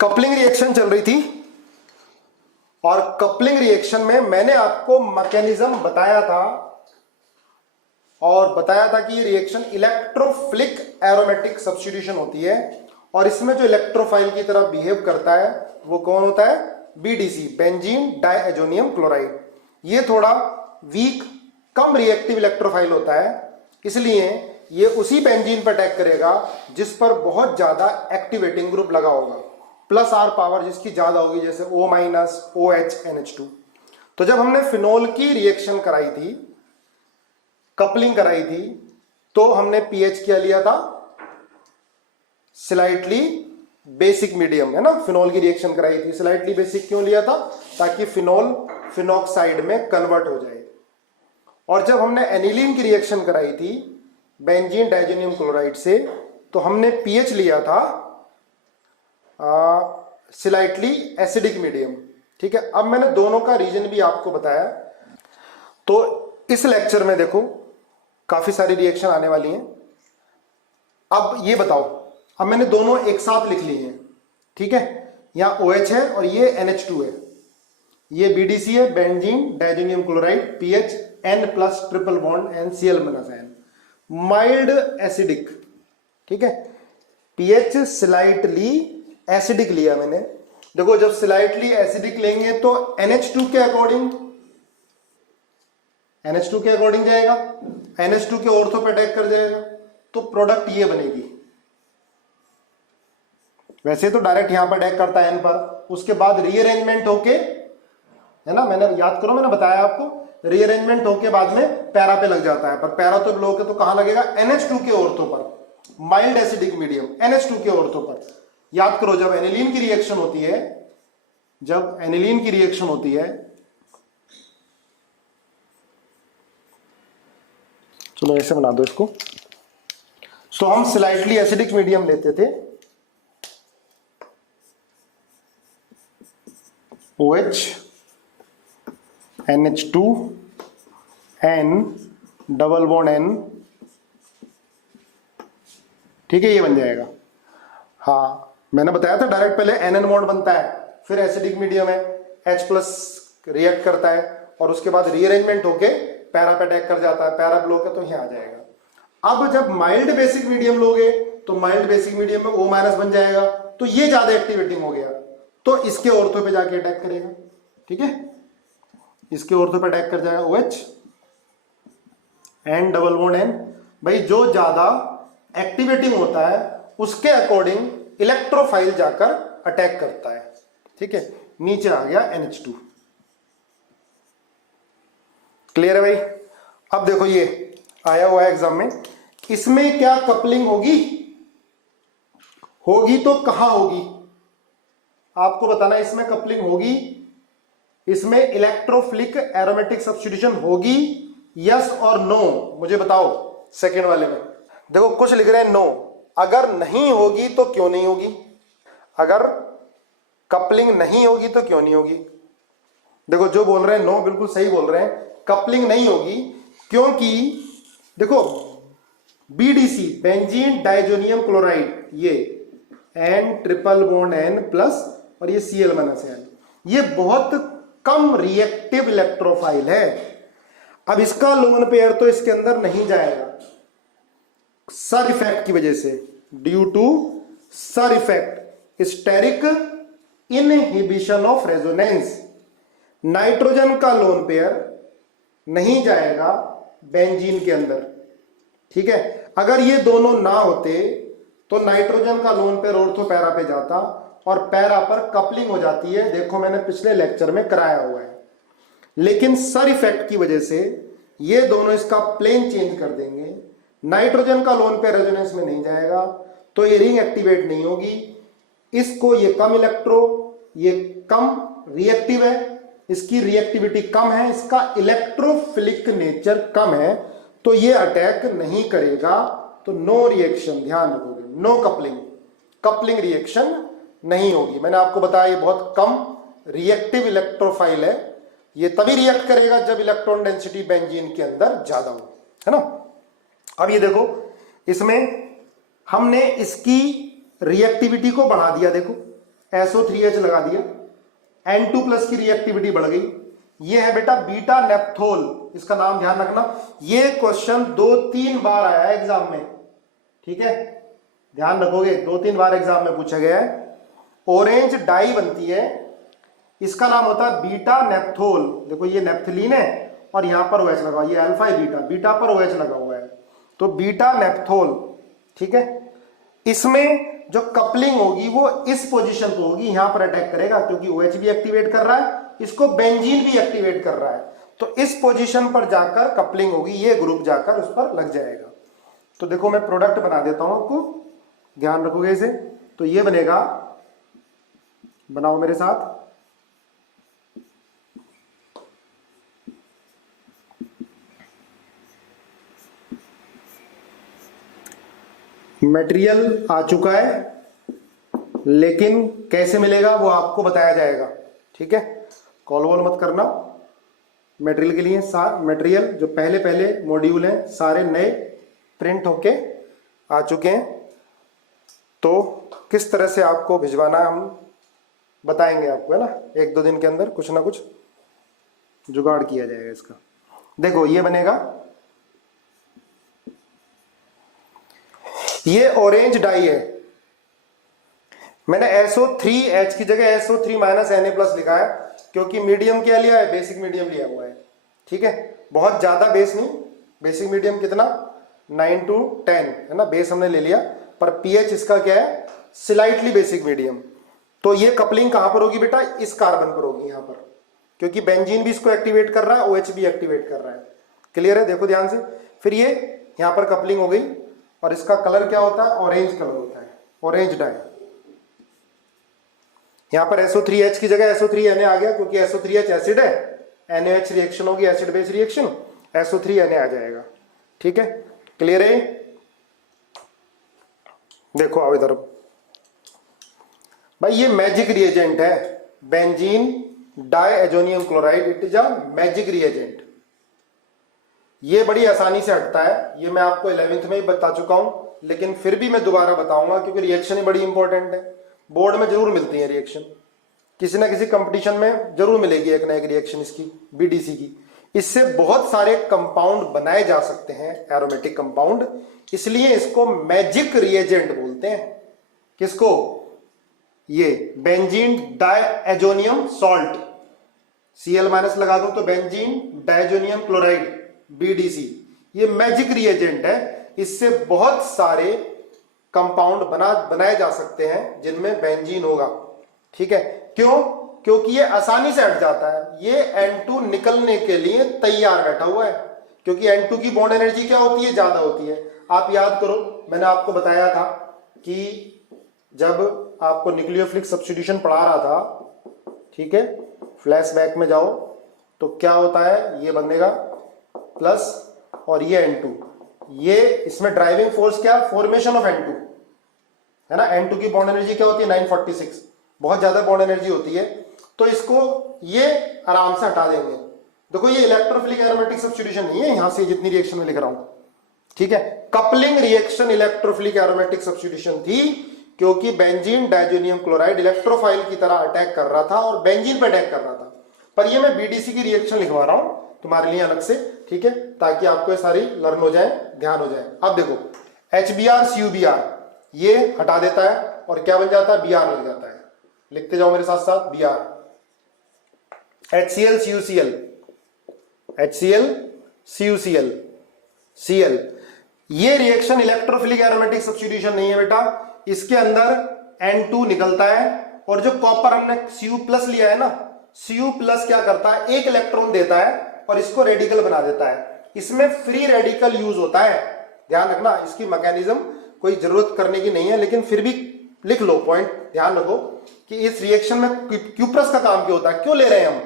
Coupling reaction चल रही थी और कपलिंग रिएक्शन में मैंने आपको मैकेनिज्म बताया था और बताया था कि ये रिएक्शन इलेक्ट्रोफिलिक एरोमेटिक सब्स्टिट्यूशन होती है और इसमें जो इलेक्ट्रोफाइल की तरह बिहेव करता है वो कौन होता है? BDC, benzene diazonium chloride. ये थोड़ा वीक, कम रिएक्टिव इलेक्ट्रोफाइल होता है, इसलिए ये उसी बेंजीन पर अटैक करेगा जिस पर बहुत ज्यादा एक्टिवेटिंग ग्रुप लगा होगा, प्लस आर पावर जिसकी ज्यादा होगी, जैसे O माइनस, OH, NH2। तो जब हमने फिनोल की रिएक्शन कराई थी, कपलिंग कराई थी, तो हमने पीएच क्या लिया था? स्लाइटली बेसिक मीडियम, है ना। फिनोल की रिएक्शन कराई थी, स्लाइटली बेसिक क्यों लिया था? ताकि फिनोल फिनॉक्साइड में कन्वर्ट हो जाए। और जब हमने एनिलीन की रिएक्शन कराई थी बेंजीन डाइजेनियम क्लोराइड से, तो हमने पीएच लिया था स्लाइटली एसिडिक मीडियम। ठीक है, अब मैंने दोनों का रीजन भी आपको बताया। तो इस लेक्चर में देखो काफी सारी रिएक्शन आने वाली हैं। अब ये बताओ, अब मैंने दोनों एक साथ लिख लिए हैं, ठीक है। यहां OH है और ये NH2 है, ये BDC है, benzene डाइजेनियम chloride, pH N plus triple bond NCl minus N, mild acidic. ठीक है, पीएच स्लाइटली एसिडिक लिया मैंने। देखो जब स्लाइटली एसिडिक लेंगे तो NH2 के अकॉर्डिंग जाएगा, NH2 के ऑर्थो पे अटैक कर जाएगा, तो प्रोडक्ट ये बनेगी। वैसे तो डायरेक्ट यहां पर अटैक करता है N पर, उसके बाद रीअरेंजमेंट होके, है ना, मैंने याद करो, मैंने बताया आपको, रीअरेंजमेंट होके बाद में पैरा पे लग जाता है। पर पैरा तो लोगे तो कहां लगेगा? NH2 के ऑर्थो पर, माइल्ड एसिडिक मीडियम NH2 के ऑर्थो पर। याद करो जब एनिलीन की रिएक्शन होती है, जब एनिलीन की रिएक्शन होती है, चलो ऐसे बना दो इसको, तो हम स्लाइटली एसिडिक मीडियम लेते थे, OH NH2 N double bond N, ठीक है, ये बन जाएगा। हाँ मैंने बताया था डायरेक्ट पहले NN बॉन्ड बनता है, फिर एसिडिक मीडियम है, H प्लस रिएक्ट करता है और उसके बाद रीअरेंजमेंट होके पैरा पे अटैक कर जाता है, पैरा लोगे तो यहाँ आ जाएगा। अब जब माइल्ड बेसिक मीडियम लोगे तो माइल्ड बेसिक मीडियम में O माइनस बन जाएगा, तो ये ज्यादा एक्टिवेटिंग हो गया, तो इसके ऑर्थो पे जाके अटैक करेगा। ठीक है, इसके ऑर्थो पे अटैक कर जाएगा OH N double bond N। भाई जो ज्यादा एक्टिवेटिंग होता है उसके अकॉर्डिंग इलेक्ट्रोफाइल जाकर अटैक करता है। ठीक है, नीचे आ गया NH2। क्लियर है भाई? अब देखो ये आया हुआ है एग्जाम में, इसमें क्या कपलिंग होगी? होगी तो कहां होगी आपको बताना। इसमें कपलिंग होगी, इसमें इलेक्ट्रोफिलिक एरोमेटिक सब्स्टिट्यूशन होगी, यस और नो? मुझे बताओ सेकंड वाले में। देखो कुछ लिख रहे हैं नो, अगर नहीं होगी तो क्यों नहीं होगी? अगर कपलिंग नहीं होगी तो क्यों नहीं होगी? देखो जो बोल रहे हैं नो बिल्कुल सही बोल रहे हैं, कपलिंग नहीं होगी क्योंकि देखो BDC बेंजीन डाइजोनियम क्लोराइड, ये N triple bond N plus और ये Cl माइनस N, ये बहुत कम रिएक्टिव इलेक्ट्रोफाइल है। अब इसका लोन पेयर तो इसके अंदर नहीं जाएगा सर इफेक्ट की वजह से, due to SIR effect, steric inhibition of resonance. Nitrogen का लोन पेयर नहीं जाएगा बेंजीन के अंदर। ठीक है, अगर ये दोनों ना होते तो नाइट्रोजन का लोन पेयर ऑर्थो पैरा पे जाता और पैरा पर कपलिंग हो जाती है, देखो मैंने पिछले लेक्चर में कराया हुआ है। लेकिन सर इफेक्ट की वजह से ये दोनों इसका प्लेन चेंज कर देंगे, नाइट्रोजन का लोन पेयर रेजोनेंस में नहीं जाएगा, तो ये रिंग एक्टिवेट नहीं होगी। इसको ये कम इलेक्ट्रो, ये कम रिएक्टिव है, इसकी रिएक्टिविटी कम है, इसका इलेक्ट्रोफिलिक नेचर कम है, तो ये अटैक नहीं करेगा। तो नो रिएक्शन, ध्यान रखोगे, नो कपलिंग, कपलिंग रिएक्शन नहीं होगी। मैंने आपको बताया ये बहुत कम रिएक्टिव इलेक्ट्रोफाइल है, ये तभी रिएक्ट करेगा जब इलेक्ट्रॉन डेंसिटी बेंजीन के अंदर ज्यादा हो, है ना। अब ये देखो इसमें हमने इसकी रिएक्टिविटी को बढ़ा दिया, देखो SO3H लगा दिया, N2+ की रिएक्टिविटी बढ़ गई। ये है बेटा बीटा नेप्थोल, इसका नाम ध्यान रखना। ये क्वेश्चन 2-3 बार आया है एग्जाम में, ठीक है, ध्यान रखोगे, 2-3 बार एग्जाम में पूछा गया है। ऑरेंज डाई बनती है, इसका नाम होता है बीटा नेप्थोल। देखो ये नेप्थलीन है और यहां पर OH लगा, ये अल्फा है, बीटा, बीटा पर OH लगा हुआ है, तो बीटा नेप्थोल, ठीक है। इसमें जो कपलिंग होगी वो इस पोजीशन पे होगी, यहां पर अटैक करेगा क्योंकि OH भी एक्टिवेट कर रहा है, इसको बेंजीन भी एक्टिवेट कर रहा है, तो इस पोजीशन पर जाकर कपलिंग होगी, ये ग्रुप जाकर उस पर लग जाएगा। तो देखो मैं प्रोडक्ट बना देता हूं आपको, ध्यान रखोगे इसे। तो ये बनेगा, बनाओ मेरे साथ, मटेरियल आ चुका है, लेकिन कैसे मिलेगा वो आपको बताया जाएगा, ठीक है। कॉल वॉल मत करना। मटेरियल के लिए मटेरियल जो पहले पहले मॉड्यूल हैं सारे नए प्रिंट होके आ चुके हैं, तो किस तरह से आपको भिजवाना हम बताएंगे आपको, है ना। 1-2 दिन के अंदर कुछ ना कुछ जुगाड़ किया जाएगा इसका। देखो ये बनेगा, ये ऑरेंज डाई है, मैंने SO3H की जगह SO3 Na+ लिखा है क्योंकि मीडियम क्या लिया है, बेसिक मीडियम लिया हुआ है, ठीक है। बहुत ज्यादा बेस नहीं, बेसिक मीडियम कितना 9 to 10 है ना, बेस हमने ले लिया, पर pH इसका क्या है, स्लाइटली बेसिक मीडियम। तो ये कपलिंग कहां पर होगी बेटा, इस कार्बन पर होगी यहां पर, क्योंकि बेंजीन भी इसको एक्टिवेट कर रहा है, OH भी एक्टिवेट कर रहा है। क्लियर है, देखो ध्यान से। फिर ये यहां पर कपलिंग हो गई और इसका कलर क्या होता है, ऑरेंज कलर होता है, ऑरेंज डाई। यहां पर SO3H की जगह SO3Na आ गया क्योंकि SO3H एसिड है, NaOH रिएक्शन होगी, एसिड बेस रिएक्शन, SO3Na आ जाएगा, ठीक है। क्लियर है। देखो आओ इधर भाई, ये मैजिक रिएजेंट है, benzene diazonium chloride, it is a magic reagent. ये बड़ी आसानी से हटता है, ये मैं आपको 11th में ही बता चुका हूं, लेकिन फिर भी मैं दोबारा बताऊंगा क्योंकि रिएक्शन ही बड़ी इंपॉर्टेंट है। बोर्ड में जरूर मिलती है रिएक्शन, किसी ना किसी कंपटीशन में जरूर मिलेगी एक ना एक रिएक्शन इसकी, BDC की। इससे बहुत सारे कंपाउंड बनाए जा सकते हैं, एरोमेटिक कंपाउंड, इसलिए इसको मैजिक रिएजेंट बोलते हैं। किसको, ये बेंजीन डाइएजोनियम सॉल्ट, Cl- लगा दो तो बेंजीन डाइएजोनियम क्लोराइड, BDC, ये मैजिक रिएजेंट है। इससे बहुत सारे कंपाउंड बनाए जा सकते हैं जिनमें बेंजीन होगा, ठीक है। क्यों, क्योंकि ये आसानी से हट जाता है, ये N2 निकलने के लिए तैयार बैठा हुआ है, क्योंकि N2 की बॉन्ड एनर्जी क्या होती है, ज्यादा होती है। आप याद करो, मैंने आपको बताया था कि जब आपको न्यूक्लियोफिलिक सब्स्टिट्यूशन पढ़ा रहा था, ठीक है, फ्लैशबैक में जाओ तो क्या होता है, ये बनेगा प्लस और ये N2, ये इसमें ड्राइविंग फोर्स क्या, फॉर्मेशन ऑफ N2 है ना। N2 की बॉन्ड एनर्जी क्या होती है, 946, बहुत ज्यादा बॉन्ड एनर्जी होती है, तो इसको ये आराम से हटा देंगे। देखो ये इलेक्ट्रोफिलिक एरोमेटिक सब्स्टिट्यूशन नहीं है, यहां से जितनी रिएक्शन में लिख रहा हूं, ठीक है। Coupling reaction electrophilic aromatic substitution थी, क्योंकि बेंजीन डाइएजोनियम क्लोराइड इलेक्ट्रोफाइल की तरह अटैक कर रहा था और बेंजीन पे अटैक कर रहा था। पर ये मैं BDC की रिएक्शन लिखवा रहा हूं तुम्हारे लिए अलग से, ठीक है, ताकि आपको ये सारी लर्न हो जाए, ध्यान हो जाए। अब देखो HBr CuBr ये हटा देता है और क्या बन जाता है, Br लग जाता है। लिखते जाओ मेरे साथ साथ, Br, HCl CuCl, HCl CuCl, Cl। ये रिएक्शन इलेक्ट्रोफिलिक एरोमेटिक सब्स्टिट्यूशन नहीं है बेटा, इसके अंदर N2 निकलता है और जो कॉपर हमने Cu+ लिया है ना, Cu+ क्या करता है, एक इलेक्ट्रॉन देता है और इसको रेडिकल बना देता है। इसमें फ्री रेडिकल यूज होता है, ध्यान रखना। इसकी मैकेनिज्म कोई जरूरत करने की नहीं है, लेकिन फिर भी लिख लो पॉइंट, ध्यान रखो कि इस रिएक्शन में Q+ का काम क्यों होता है, क्यों ले रहे हैं हम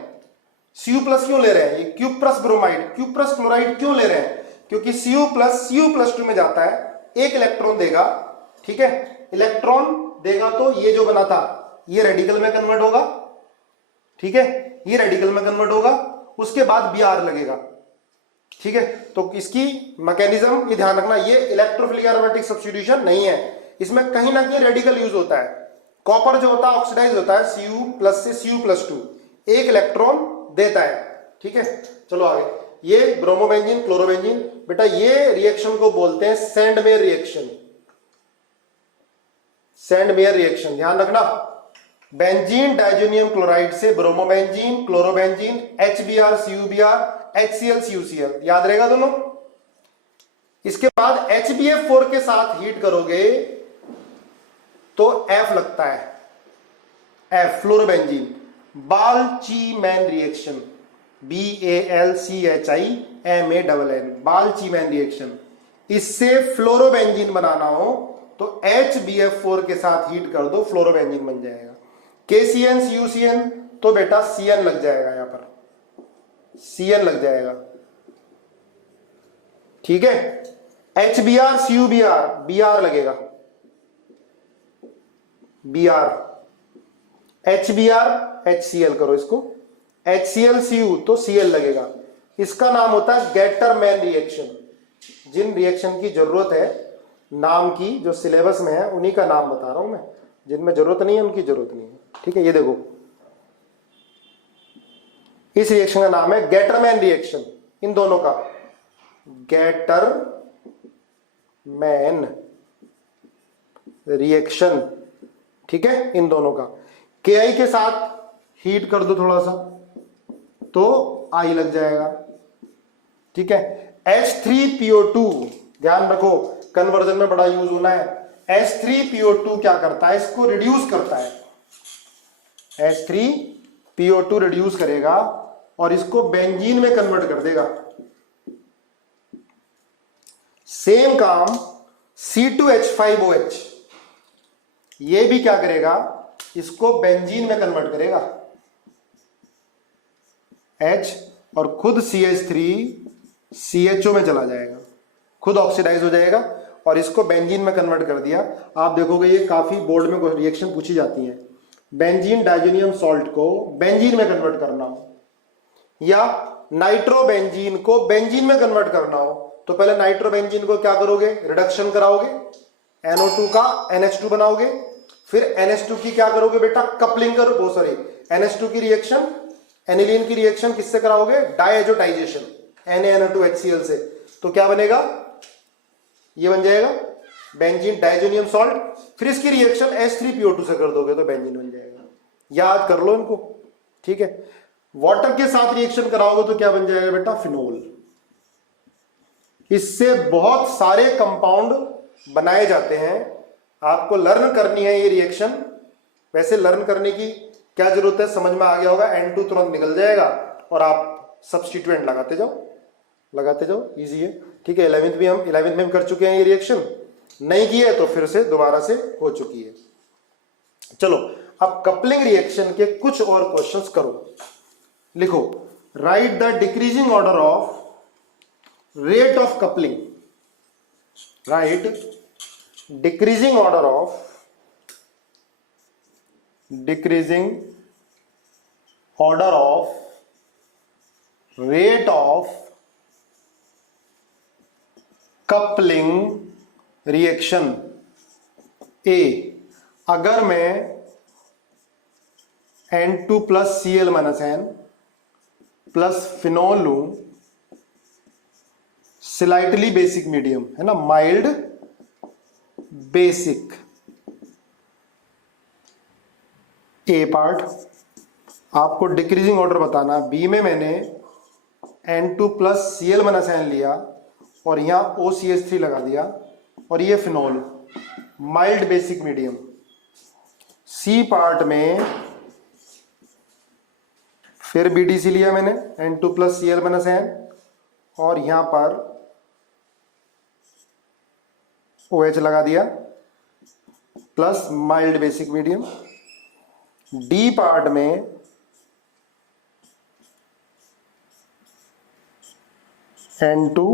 Cu+ क्यों ले रहे हैं, ये Q+ ब्रोमाइड, Q+ क्लोराइड क्यों ले रहे हैं, क्योंकि Cu+2 में जाता है, एक इलेक्ट्रॉन देगा, ठीक है, इलेक्ट्रॉन देगा तो ये जो बना था ये रेडिकल में कन्वर्ट होगा, ठीक है, ये रेडिकल में कन्वर्ट होगा, उसके बाद Br लगेगा, ठीक है। तो इसकी मैकेनिज्म ये ध्यान रखना, ये इलेक्ट्रोफिलिक एरोमेटिक सब्स्टिट्यूशन नहीं है, इसमें कहीं ना कहीं रेडिकल यूज होता है। कॉपर जो होता है ऑक्सीडाइज होता है Cu+ से Cu+2, एक इलेक्ट्रॉन देता है। ठीक है, चलो आगे। ये ब्रोमोबेंजीन क्लोरोबेंजीन, बेटा ये रिएक्शन को बोलते हैं सैंडमेयर रिएक्शन। सैंडमेयर रिएक्शन ध्यान रखना। बेंजीन डाइजोनियम क्लोराइड से bromobenzene chlorobenzene HBr CuBr HCl CuCl, याद रहेगा दोनों। इसके बाद HbF4 के साथ हीट करोगे तो F लगता है, F fluorobenzene, Balz Schiemann reaction, BALCHIMANN, Balz Schiemann reaction. इससे फ्लोरोबेंजीन बनाना हो तो HbF4 के साथ हीट कर दो, फ्लोरोबेंजीन बन जाएगा। KCN CuCN तो बेटा CN लग जाएगा, यहां पर CN लग जाएगा। ठीक है, HBr CuBr Br लगेगा, Br, HBr HCl करो इसको, HCl Cu तो Cl लगेगा। इसका नाम होता है गेटरमैन रिएक्शन। जिन रिएक्शन की जरूरत है नाम की, जो सिलेबस में है उन्हीं का नाम बता रहा हूं मैं, जिनमें जरूरत नहीं है उनकी जरूरत नहीं है। ठीक है, ये देखो इस रिएक्शन का नाम है गेटरमैन रिएक्शन, इन दोनों का, गेटरमैन रिएक्शन। ठीक है, इन दोनों का Ki के साथ हीट कर दो थोड़ा सा तो I लग जाएगा। ठीक है, H3PO2 ध्यान रखो, कन्वर्जन में बड़ा यूज होना है। H3PO2 क्या करता है, इसको रिड्यूस करता है। H3PO2 रिड्यूस करेगा और इसको बेंजीन में कन्वर्ट कर देगा। सेम काम C2H5OH, ये भी क्या करेगा, इसको बेंजीन में कन्वर्ट करेगा। H और खुद CH3 CHO में चला जाएगा, खुद ऑक्सीडाइज हो जाएगा और इसको बेंजीन में कन्वर्ट कर दिया। आप देखोगे ये काफी बोर्ड में रिएक्शन पूछी जाती है। बेंजीन डाइजोनियम सॉल्ट को बेंजीन में कन्वर्ट करना हो या नाइट्रोबेंजीन को बेंजीन में कन्वर्ट करना हो तो पहले नाइट्रोबेंजीन को क्या करोगे, रिडक्शन कराओगे, NO2 का NH2 बनाओगे, फिर NH2 की क्या करोगे बेटा, कपलिंग करो, सॉरी NH2 की रिएक्शन एनिलीन की रिएक्शन किससे कराओगे, डायएजोटाइजेशन NaNO2HCl से, तो क्या बनेगा, ये बन जाएगा बेंजीन डाइजोनियम सॉल्ट। फिर इसकी रिएक्शन H3PO2 से कर दोगे तो बेंजीन बन जाएगा। याद कर लो इनको। ठीक है, वाटर के साथ रिएक्शन कराओगे तो क्या बन जाएगा बेटा, फिनोल। इससे बहुत सारे कंपाउंड बनाए जाते हैं। आपको लर्न करनी है ये रिएक्शन। वैसे लर्न करने की क्या जरूरत है, समझ में आ गया होगा, N2 तुरंत निकल जाएगा और आप सब्स्टिट्यूएंट लगाते जाओ, इजी है। ठीक है, 11वीं में हम कर चुके हैं ये रिएक्शन, नहीं की है तो फिर से दोबारा से हो चुकी है। चलो अब कपलिंग रिएक्शन के कुछ और क्वेश्चंस करो। लिखो, write the decreasing order of rate of coupling, write decreasing order of rate of coupling reaction. A, अगर मैं N2 plus Cl minus N plus phenol लू, स्लाइटली बेसिक मीडियम है ना, माइल्ड बेसिक, ए पार्ट। आपको decreasing order बताना। B में मैंने N2 plus Cl minus N लिया और यहां OCH3 लगा दिया और ये phenol, mild basic medium. C part में फिर BDC लिया मैंने, N2 plus Cl minus N और यहां पर OH लगा दिया plus mild basic medium. D part में N2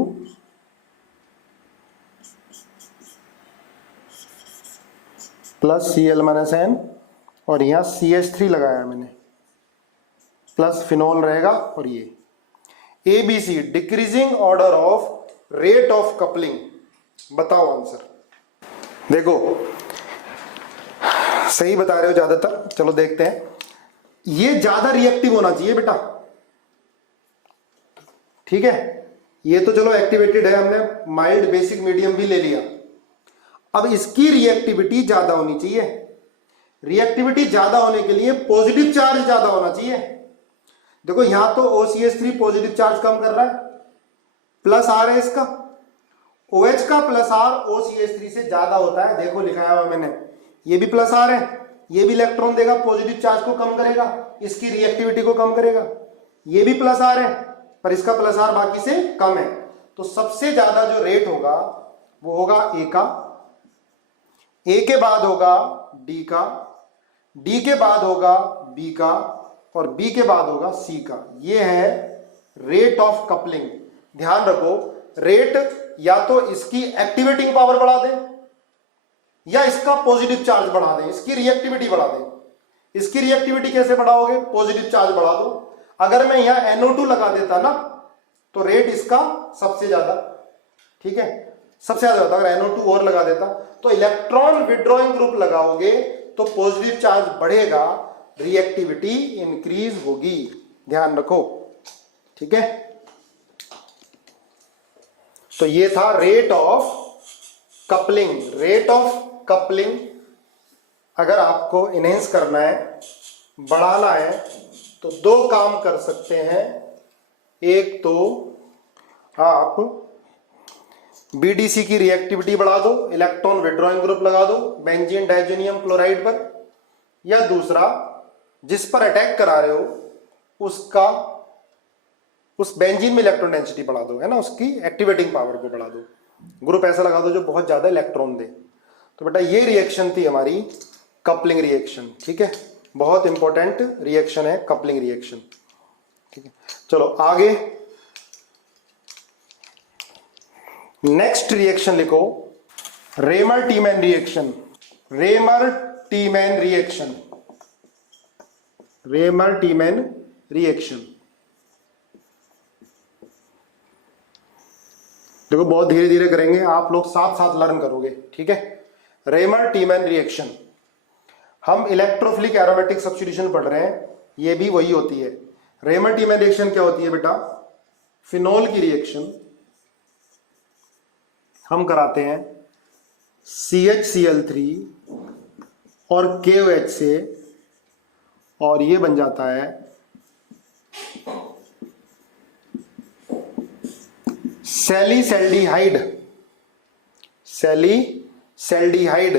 plus Cl minus N और यहां CH3 लगाया मैंने प्लस फिनोल रहेगा। और ये ABC decreasing order of rate of coupling. बताओ आंसर। देखो सही बता रहे हो ज्यादातर। चलो देखते हैं, ये ज्यादा रिएक्टिव होना चाहिए बेटा, ठीक है। ये तो चलो एक्टिवेटेड है, हमने माइल्ड बेसिक मीडियम भी ले लिया। अब इसकी रिएक्टिविटी ज्यादा होनी चाहिए। रिएक्टिविटी ज्यादा होने के लिए पॉजिटिव चार्ज ज्यादा होना चाहिए। देखो यहां तो OCH3 पॉजिटिव चार्ज कम कर रहा है, प्लस आर है इसका। OH का प्लस आर OCH3 से ज्यादा होता है, देखो लिखाया हुआ मैंने। ये भी प्लस आर है, ये भी इलेक्ट्रॉन देगा, पॉजिटिव चार्ज को कम करेगा, इसकी रिएक्टिविटी को कम करेगा। ये भी प्लस आर है, पर इसका प्लस आर बाकी से कम है। तो सबसे ज्यादा जो रेट होगा वो होगा ए का, ए के बाद होगा डी का, डी के बाद होगा बी का, और बी के बाद होगा सी का। ये है रेट ऑफ कपलिंग। ध्यान रखो, रेट या तो इसकी एक्टिवेटिंग पावर बढ़ा दें या इसका पॉजिटिव चार्ज बढ़ा दें, इसकी रिएक्टिविटी बढ़ा दें। इसकी रिएक्टिविटी कैसे बढ़ाओगे? पॉजिटिव चार्ज बढ़ा दो। अगर मैं यहां NO2 लगा देता ना तो रेट इसका सबसे ज्यादा, ठीक है, सबसे ज्यादा होता। अगर NO2 और लगा देता तो इलेक्ट्रॉन विड्रॉइंग ग्रुप लगाओगे तो पॉजिटिव चार्ज बढ़ेगा, रिएक्टिविटी इंक्रीज होगी। ध्यान रखो, ठीक है। तो ये था rate of coupling. Rate of coupling अगर आपको इनहेंस करना है, बढ़ाना है, तो दो काम कर सकते हैं। एक तो आप BDC की रिएक्टिविटी बढ़ा दो, इलेक्ट्रॉन विड्रॉइंग ग्रुप लगा दो बेंजीन डाइजेनियम क्लोराइड पर, या दूसरा जिस पर अटैक करा रहे हो उसका, उस बेंजीन में इलेक्ट्रॉन डेंसिटी बढ़ा दो, है ना, उसकी एक्टिवेटिंग पावर को बढ़ा दो, ग्रुप ऐसा लगा दो जो बहुत ज्यादा इलेक्ट्रॉन दे। तो बेटा ये रिएक्शन थी हमारी कपलिंग रिएक्शन, ठीक है। बहुत इंपॉर्टेंट रिएक्शन है कपलिंग रिएक्शन, ठीक है। चलो आगे नेक्स्ट रिएक्शन लिखो, Reimer Tiemann reaction. Reimer Tiemann reaction, Reimer Tiemann reaction. देखो बहुत धीरे धीरे करेंगे, आप लोग साथ साथ लर्न करोगे, ठीक है। रेमर टीमैन रिएक्शन, हम इलेक्ट्रोफिलिक एरोमेटिक सब्स्टिट्यूशन पढ़ रहे हैं, ये भी वही होती है। रेमर टीमैन रिएक्शन क्या होती है बेटा? फिनोल की रिएक्शन हम कराते हैं CHCl3 और KOH से, और ये बन जाता है सैलिसैल्डिहाइड, सैलिसैल्डिहाइड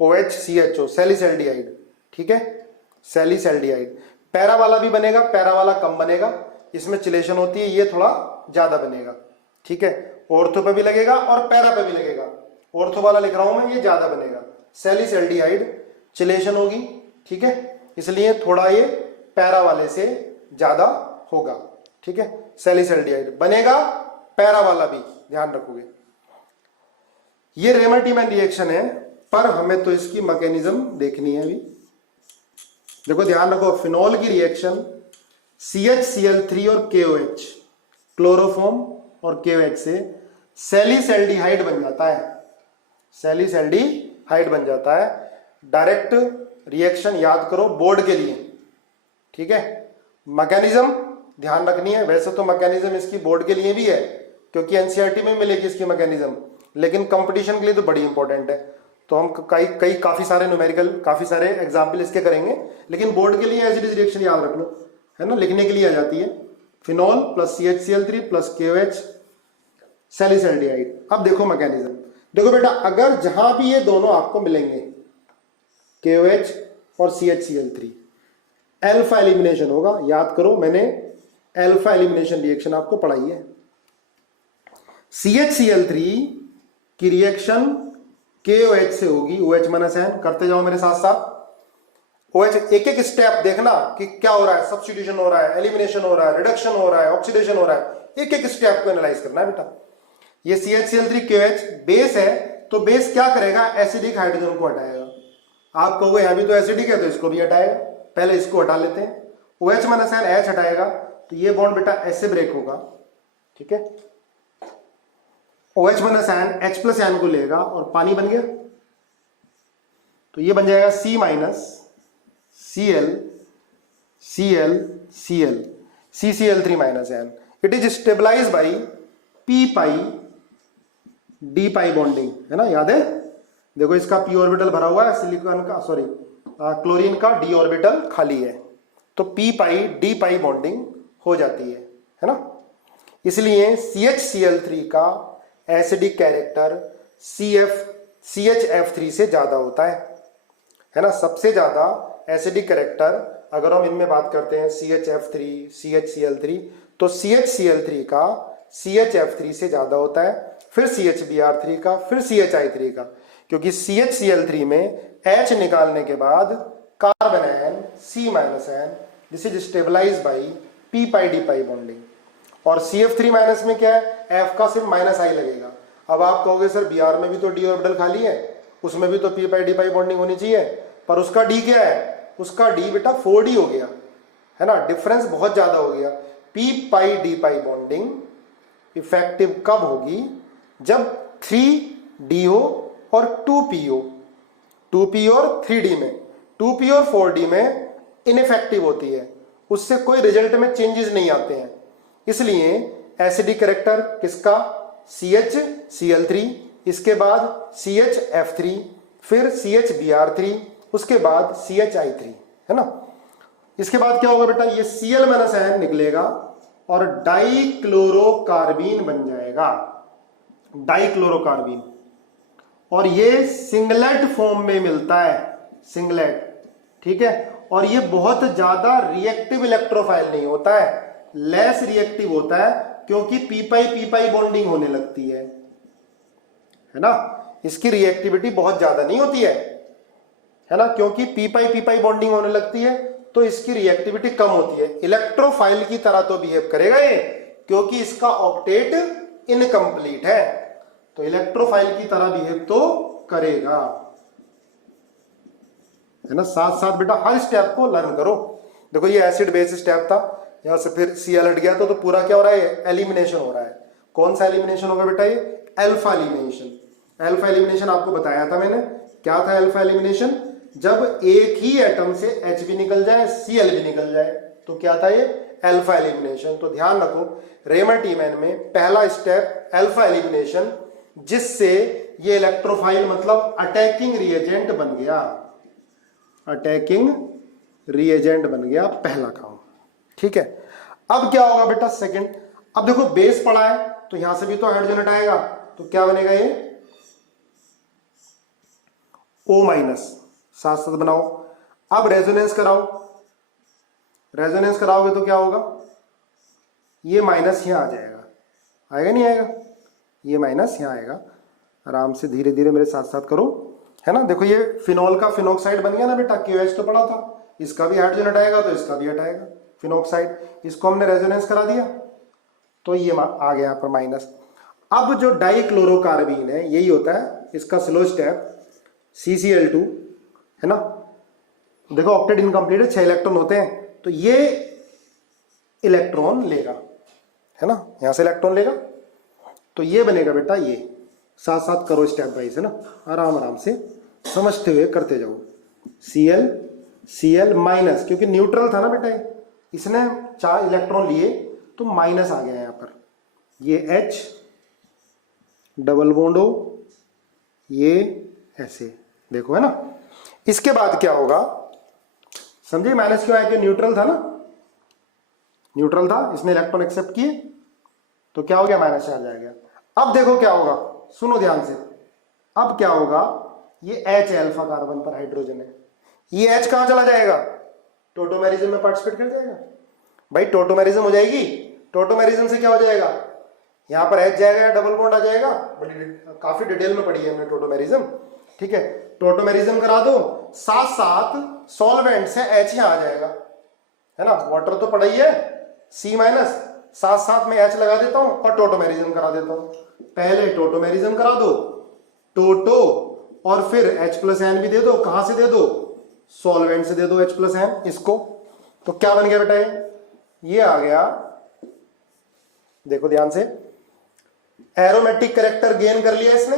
OHCHO, सैलिसैल्डिहाइड, ठीक है, सैलिसैल्डिहाइड। पैरा वाला भी बनेगा, पैरा वाला कम बनेगा, इसमें चिलेशन होती है, ये थोड़ा ज्यादा बनेगा, ठीक है। ऑर्थो पे भी लगेगा और पैरा पे भी लगेगा, ऑर्थो वाला लिख रहा हूं मैं, ये ज्यादा बनेगा। सैलिसैल्डिहाइड चिलेशन होगी, ठीक है, इसलिए थोड़ा ये पैरा वाले से ज्यादा होगा, ठीक है। सैलिसैल्डिहाइड बनेगा, पैरा वाला भी, ध्यान रखोगे। ये रेमर टीमैन रिएक्शन है, पर हमें तो इसकी मैकेनिज्म देखनी है अभी। देखो ध्यान रखो, फिनोल की रिएक्शन CHCl3 और KOH, क्लोरोफॉर्म और KOH से सैलिसैल्डिहाइड बन जाता है, सैलिसैल्डिहाइड बन जाता है। डायरेक्ट रिएक्शन याद करो बोर्ड के लिए, ठीक है। मैकेनिज्म ध्यान रखनी है। वैसे तो मैकेनिज्म इसकी बोर्ड के लिए भी है, क्योंकि एनसीईआरटी में मिलेगी इसकी मैकेनिज्म, लेकिन कंपटीशन के लिए तो बड़ी इंपॉर्टेंट है। तो हम काफी सारे न्यूमेरिकल, काफी सारे एग्जाम्पल इसके करेंगे, लेकिन बोर्ड के लिए एज इट इज रिएक्शन याद रख लो, है ना, लिखने के लिए आ जाती है। Phenol plus CHCl3 plus KOH सैलिसैल्डिहाइड। अब देखो मैकेनिज्म, देखो बेटा, अगर जहां भी ये दोनों आपको मिलेंगे KOH और CHCl3, अल्फा एलिमिनेशन होगा। याद करो, मैंने अल्फा एलिमिनेशन रिएक्शन आपको पढ़ाई है। CHCl3 की रिएक्शन KOH से होगी, OH माइनस N, करते जाओ मेरे साथ साथ। OH एक एक स्टेप देखना कि क्या हो रहा है, सब्स्टिट्यूशन हो रहा है, एलिमिनेशन हो रहा है, रिडक्शन हो रहा है, ऑक्सीडेशन हो रहा है, एक एक स्टेप को एनालाइज करना है बेटा। ये CHCl3 KOH बेस है, तो बेस क्या करेगा? एसिडिक हाइड्रोजन को हटाएगा। आप कहोगे यहां भी तो एसिडिक है, तो इसको भी हटाएगा। पहले इसको हटा लेते हैं, OH माइनस N H हटाएगा, तो ये बॉन्ड बेटा ऐसे ब्रेक होगा, ठीक है। OH minus N H plus N को लेगा और पानी बन गया। तो ये बन जाएगा C minus Cl Cl Cl CCl3 minus N। It is stabilize by p pi d pi bonding, है ना, याद है? देखो इसका p ऑर्बिटल भरा हुआ है, सिलिकॉन का सॉरी क्लोरीन का d ऑर्बिटल खाली है, तो p pi d pi bonding हो जाती है ना। इसलिए CHCl3 का एसिडिक कैरेक्टर CHF3 से ज्यादा होता है ना। सबसे ज्यादा एसिडिक कैरेक्टर अगर हम इनमें बात करते हैं CHF3 CHCl3, तो CHCl3 का CHF3 से ज्यादा होता है, फिर CHBr3 का, फिर CHI3 का, क्योंकि CHCl3 में H निकालने के बाद carbon ion C minus ion, this is stabilize by p pi d pi bonding. और CF3 माइनस में क्या है, F का सिर्फ माइनस I लगेगा। अब आप कहोगे सर Br में भी तो d ऑर्बिटल खाली है, उसमें भी तो p pi d pi bonding होनी चाहिए, पर उसका d क्या है, उसका d बेटा 4d हो गया, है ना, डिफरेंस बहुत ज्यादा हो गया। p pi d pi bonding effective कब होगी, जब 3d हो और 2p हो, 2p और 3d में, 2p और 4d में इनइफेक्टिव होती है, उससे कोई रिजल्ट में चेंजेस नहीं आते हैं। इसलिए एसिडिक कैरेक्टर किसका, CHCl3, इसके बाद CHF3, फिर CHBr3, उसके बाद CHI3, है ना। इसके बाद क्या होगा बेटा, ये Cl माइनस आयन निकलेगा और डाइक्लोरोकार्बीन बन जाएगा, डाइक्लोरोकार्बीन। और ये सिंगलेट फॉर्म में मिलता है, सिंगलेट, ठीक है। और ये बहुत ज्यादा रिएक्टिव इलेक्ट्रोफाइल नहीं होता है, लेस रिएक्टिव होता है, क्योंकि p पाई बॉन्डिंग होने लगती है ना। इसकी रिएक्टिविटी बहुत ज्यादा नहीं होती है ना, क्योंकि p पाई बॉन्डिंग होने लगती है तो इसकी रिएक्टिविटी कम होती है। इलेक्ट्रोफाइल की तरह तो बिहेव करेगा ये, क्योंकि इसका ऑक्टेट इनकम्प्लीट है, तो इलेक्ट्रोफाइल की तरह बिहेव तो करेगा, है ना। साथ साथ बेटा हर स्टेप को लर्न करो। देखो ये एसिड बेस स्टेप था, यहां से फिर Cl हट गया, तो पूरा क्या हो रहा है, एलिमिनेशन हो रहा है। कौन सा एलिमिनेशन होगा बेटा, ये अल्फा एलिमिनेशन। अल्फा एलिमिनेशन आपको बताया था मैंने, क्या था अल्फा एलिमिनेशन, जब एक ही एटम से H भी निकल जाए Cl भी निकल जाए, तो क्या था ये अल्फा एलिमिनेशन। तो ध्यान रखो रेमर-टीमैन में पहला स्टेप अल्फा एलिमिनेशन, जिससे ये इलेक्ट्रोफाइल मतलब अटैकिंग रिएजेंट बन गया, अटैकिंग रिएजेंट बन गया, पहला काम, ठीक है। अब क्या होगा बेटा सेकंड, अब देखो बेस पड़ा है तो यहां से भी तो हाइड्रोजन हटाएगा, तो क्या बनेगा ये O माइनस, साथ साथ बनाओ। अब रेजोनेंस कराओ, रेजोनेंस कराओगे तो क्या होगा, ये माइनस यहां आ जाएगा, आएगा नहीं आएगा, ये माइनस यहां आएगा। आराम से धीरे धीरे मेरे साथ साथ करो, है ना। देखो ये फिनोल का फिनोक्साइड बन गया ना बेटा, KOH तो पड़ा था, इसका भी हाइड्रोजन हटाएगा तो इसका भी हटाएगा फिनोक्साइड, इसको हमने रेजोनेंस करा दिया तो ये आ गया यहाँ पर माइनस। अब जो डाइक्लोरोकार्बीन है यही होता है इसका स्लो स्टेप CCl2, है ना। देखो ऑक्टेट इनकम्प्लीट है, 6 इलेक्ट्रॉन होते हैं, तो ये इलेक्ट्रॉन लेगा, है ना, यहां से इलेक्ट्रॉन लेगा, तो ये बनेगा बेटा ये। साथ साथ करो स्टेप वाइज, है ना, आराम आराम से समझते हुए करते जाओ। Cl माइनस, क्योंकि न्यूट्रल था ना बेटा ये, इसने 4 इलेक्ट्रॉन लिए तो माइनस आ गया यहां पर, ये H डबल बॉन्ड O, ये ऐसे देखो, है ना। इसके बाद क्या होगा समझिए, माइनस क्यों आया, कि न्यूट्रल था ना, न्यूट्रल था, इसने इलेक्ट्रॉन एक्सेप्ट किए तो क्या हो गया, माइनस चार्ज आ गया। अब देखो क्या होगा, सुनो ध्यान से, अब क्या होगा, ये H अल्फा कार्बन पर हाइड्रोजन है, ये H कहां चला जाएगा, टोटोमेरिज्म में पार्टिसिपेट कर जाएगा। भाई टोटोमेरिज्म हो जाएगी, टोटोमेरिज्म से क्या हो जाएगा, यहां पर H जाएगा, डबल बॉन्ड आ जाएगा, काफी डिटेल में पढ़ी है हमने टोटोमेरिज्म, ठीक है। टोटोमेरिज्म करा दो, साथ साथ सॉल्वेंट से H यहां आ जाएगा, है ना, वाटर तो पड़ा ही है C माइनस, साथ साथ में H लगा देता हूं और टोटोमेरिज्म करा देता हूं। पहले टोटोमेरिज्म करा दो, टोटो, और फिर H प्लस एन भी दे दो, कहां से दे दो, सॉल्वेंट से दे दो H प्लस एन इसको, तो क्या बन गया बेटा ये आ गया, देखो ध्यान से, एरोमेटिक कैरेक्टर गेन कर लिया इसने,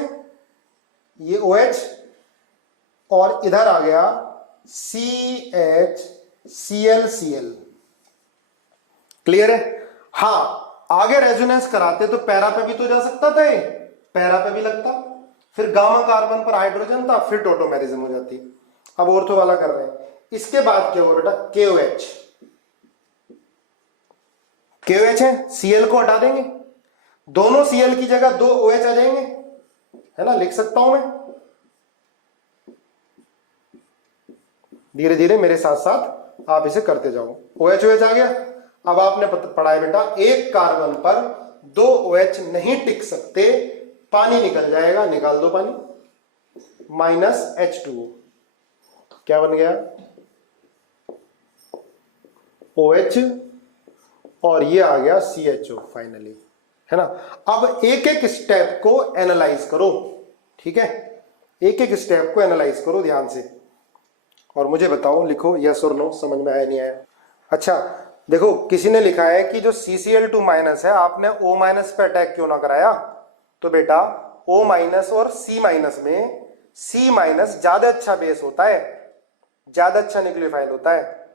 ये OH, और इधर आ गया CHClCl। क्लियर है? हाँ, आगे रेजोनेंस कराते तो पैरा पे भी तो जा सकता था, ये पैरा पे भी लगता, फिर गामा कार्बन पर हाइड्रोजन था, फिर टोटोमेरिज्म हो जाती। अब ऑर्थो वाला कर रहे हैं। इसके बाद क्या होगा बेटा? KOH। KOH है, Cl को हटा देंगे, दोनों Cl की जगह 2 OH आ जाएंगे, है ना? लिख सकता हूं मैं, धीरे धीरे मेरे साथ साथ आप इसे करते जाओ। OH OH आ गया। अब आपने पढ़ा है बेटा, एक कार्बन पर 2 OH नहीं टिक सकते, पानी निकल जाएगा, निकाल दो पानी, -H2O। क्या बन गया? OH और ये आ गया CHO फाइनली, है ना? अब एक एक स्टेप को एनालाइज करो, ठीक है? एक एक स्टेप को एनालाइज करो ध्यान से और मुझे बताओ, लिखो यस और नो, समझ में आया नहीं आया। अच्छा देखो, किसी ने लिखा है कि जो CCl2 माइनस है, आपने O माइनस पे अटैक क्यों ना कराया? तो बेटा O माइनस और C माइनस में C माइनस ज्यादा अच्छा बेस होता है, ज्यादा अच्छा न्यूक्लियोफाइल होता है,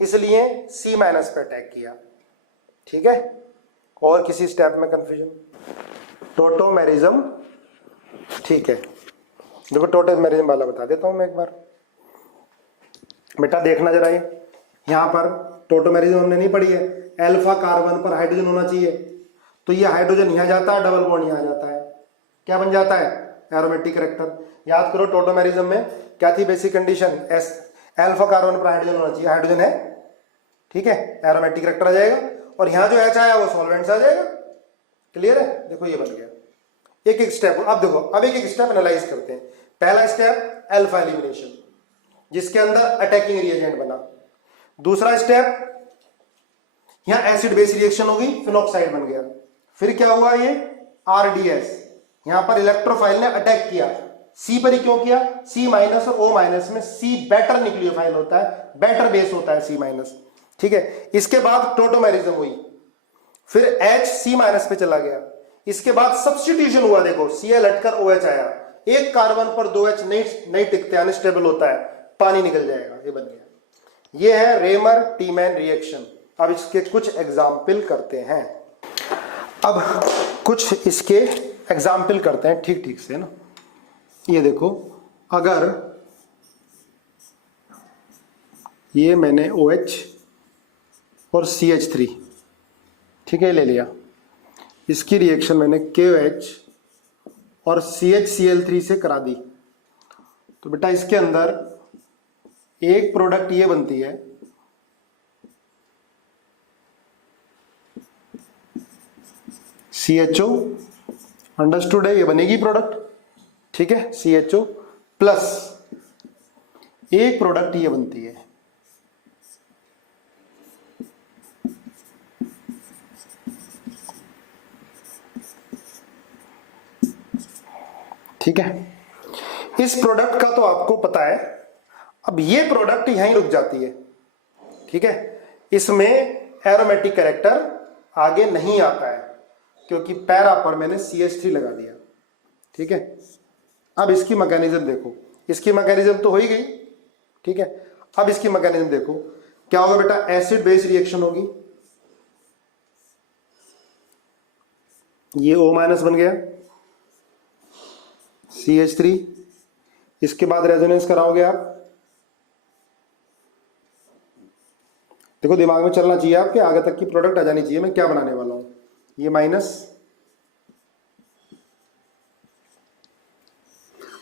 इसलिए C माइनस पे अटैक किया, ठीक है? और किसी स्टेप में कंफ्यूजन? टोटोमेरिज्म, ठीक है। देखो टोटोमेरिज्म वाला बता देता हूं मैं एक बार, बेटा देखना जरा, ये यहां पर टोटोमेरिज्म हमने नहीं पढ़ी है। अल्फा कार्बन पर हाइड्रोजन होना चाहिए, तो ये हाइड्रोजन यहां जाता है, डबल बॉन्ड यहां जाता है, क्या बन जाता है? Aromatic character. याद करो टोटोमेरिज्म में क्या थी बेसिक कंडीशन? अल्फा कार्बन पर हाइड्रोजन होना चाहिए, हाइड्रोजन है, ठीक है, एरोमेटिक कैरेक्टर आ जाएगा, और यहां जो H आया वो सॉल्वेंट आ जाएगा। क्लियर है? देखो ये बन गया। एक एक स्टेप, अब देखो, अब एक एक स्टेप एनालाइज करते हैं। पहला स्टेप अल्फा एलिमिनेशन, जिसके अंदर अटैकिंग रिएजेंट बना। दूसरा स्टेप, यहां एसिड बेस रिएक्शन होगी, फिनॉक्साइड बन गया। फिर क्या हुआ? ये RDS, यहां पर इलेक्ट्रोफाइल ने अटैक किया। C पर ही क्यों किया? C माइनस और O माइनस में C बेटर न्यूक्लियोफाइल होता है, बेटर बेस होता है C माइनस, ठीक है? इसके बाद टोटोमेरिज्म हुई, फिर H C माइनस पे चला गया, इसके बाद सब्स्टिट्यूशन हुआ, देखो Cl हटकर OH आया, एक कार्बन पर 2 H नहीं टिकते, अनस्टेबल होता है, पानी निकल जाएगा, ये बन गया। ये है रेमर टीमैन रिएक्शन। अब इसके कुछ एग्जाम्पल करते हैं, अब कुछ इसके एग्जाम्पल करते हैं ठीक ठीक से ना। ये देखो, अगर ये मैंने OH और CH3, ठीक है, ले लिया, इसकी रिएक्शन मैंने KOH और CHCl3 से करा दी, तो बेटा इसके अंदर एक प्रोडक्ट ये बनती है, CHO, अंडरस्टूड है, ये बनेगी प्रोडक्ट, ठीक है, CHO प्लस एक प्रोडक्ट ये बनती है, ठीक है। इस प्रोडक्ट का तो आपको पता है। अब ये प्रोडक्ट यहीं रुक जाती है, ठीक है, इसमें एरोमेटिक कैरेक्टर आगे नहीं आता है, क्योंकि पैरा पर मैंने CH3 लगा दिया, ठीक है। अब इसकी मैकेनिज्म देखो, इसकी मैकेनिज्म तो हो ही गई, ठीक है। अब इसकी मैकेनिज्म देखो, क्या होगा बेटा? एसिड बेस रिएक्शन होगी, ये O माइनस बन गया, CH3, इसके बाद रेजोनेंस कराओगे आप। देखो दिमाग में चलना चाहिए आपके, आगे तक की प्रोडक्ट आ जानी चाहिए, मैं क्या बनाने वाला हूं। ये माइनस,